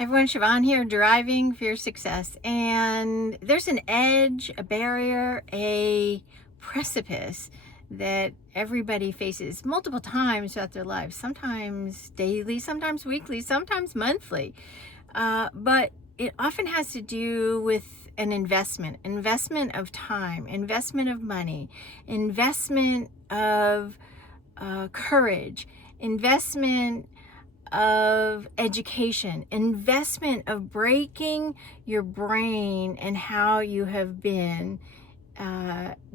Everyone, Sheevaun here, driving for your success. And there's an edge, a barrier, a precipice that everybody faces multiple times throughout their lives, sometimes daily, sometimes weekly, sometimes monthly. But it often has to do with an investment of time, investment of money, investment of courage, investment of education, investment of breaking your brain and how you have been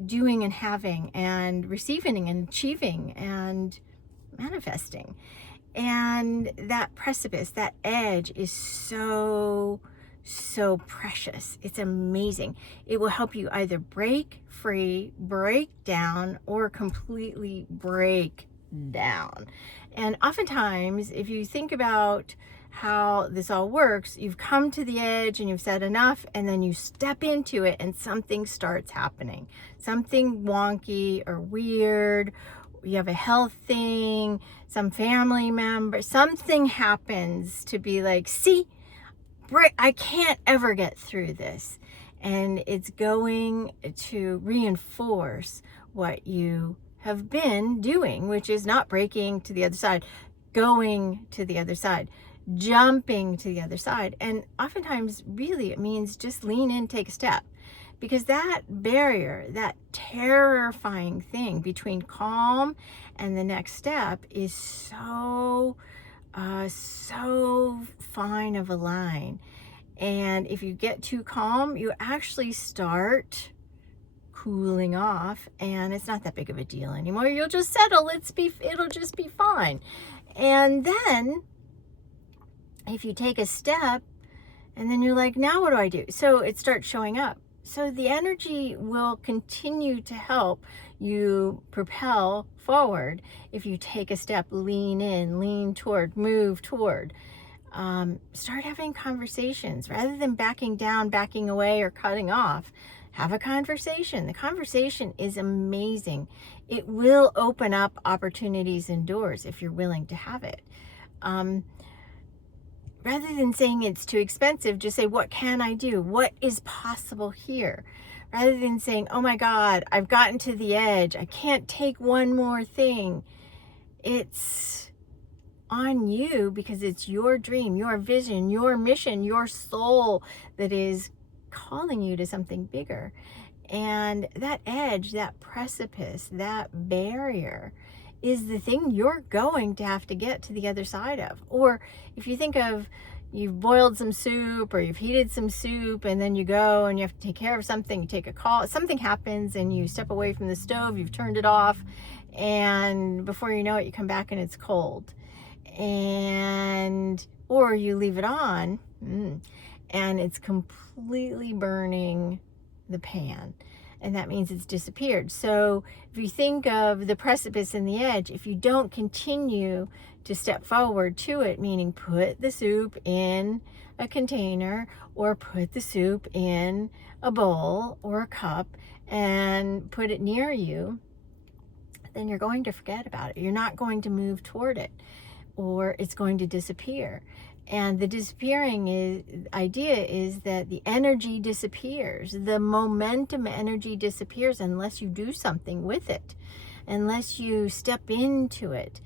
doing and having and receiving and achieving and manifesting. And that precipice, that edge is so precious. It's amazing. It will help you either break free, break down, or completely break down. And oftentimes, if you think about how this all works, you've come to the edge and you've said enough, and then you step into it and something starts happening. Something wonky or weird. You have a health thing, some family member, something happens to be like, see, I can't ever get through this. And it's going to reinforce what you have been doing, which is not breaking to the other side, going to the other side, jumping to the other side. And oftentimes, really, it means just lean in, take a step. Because that barrier, that terrifying thing between calm and the next step is so fine of a line. And if you get too calm, you actually start cooling off, and it's not that big of a deal anymore. You'll just settle. It'll just be fine. And then if you take a step and then you're like, now what do I do? So it starts showing up. So the energy will continue to help you propel forward if you take a step, lean in, lean toward, move toward. Start having conversations rather than backing down, backing away, or cutting off. Have a conversation. The conversation is amazing. It will open up opportunities and doors if you're willing to have it. Rather than saying it's too expensive, just say, what can I do? What is possible here? Rather than saying, oh my God, I've gotten to the edge. I can't take one more thing. It's on you because it's your dream, your vision, your mission, your soul that is calling you to something bigger. And that edge, that precipice, that barrier is the thing you're going to have to get to the other side of. Or if you think of, you've boiled some soup or you've heated some soup, and then you go and you have to take care of something, you take a call, something happens and you step away from the stove, you've turned it off, and before you know it, you come back and it's cold. And or you leave it on and it's completely burning the pan, and that means it's disappeared. So if you think of the precipice and the edge, if you don't continue to step forward to it, meaning put the soup in a container or put the soup in a bowl or a cup and put it near you, then you're going to forget about it. You're not going to move toward it, or it's going to disappear. And the disappearing idea is that the energy disappears. The momentum energy disappears unless you do something with it, unless you step into it.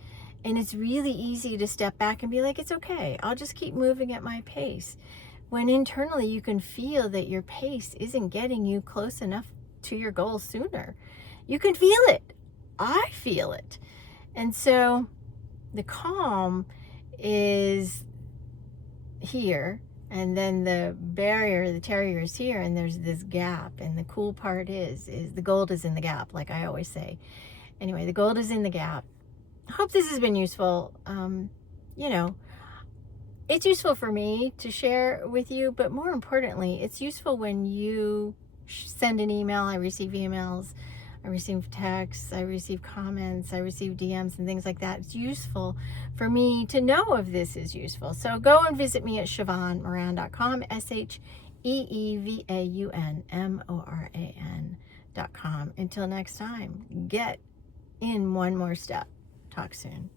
And it's really easy to step back and be like, it's okay, I'll just keep moving at my pace. When internally you can feel that your pace isn't getting you close enough to your goal sooner. You can feel it. I feel it. And so the calm is here, and then the barrier, the terrier is here, and there's this gap. And the cool part is the gold is in the gap, like I always say. Anyway, the gold is in the gap. I hope this has been useful. It's useful for me to share with you, but more importantly, it's useful when you send an email. I receive emails, I receive texts, I receive comments, I receive DMs and things like that. It's useful for me to know if this is useful. So go and visit me at SheevaunMoran.com, SheevaunMoran.com. Until next time, get in one more step. Talk soon.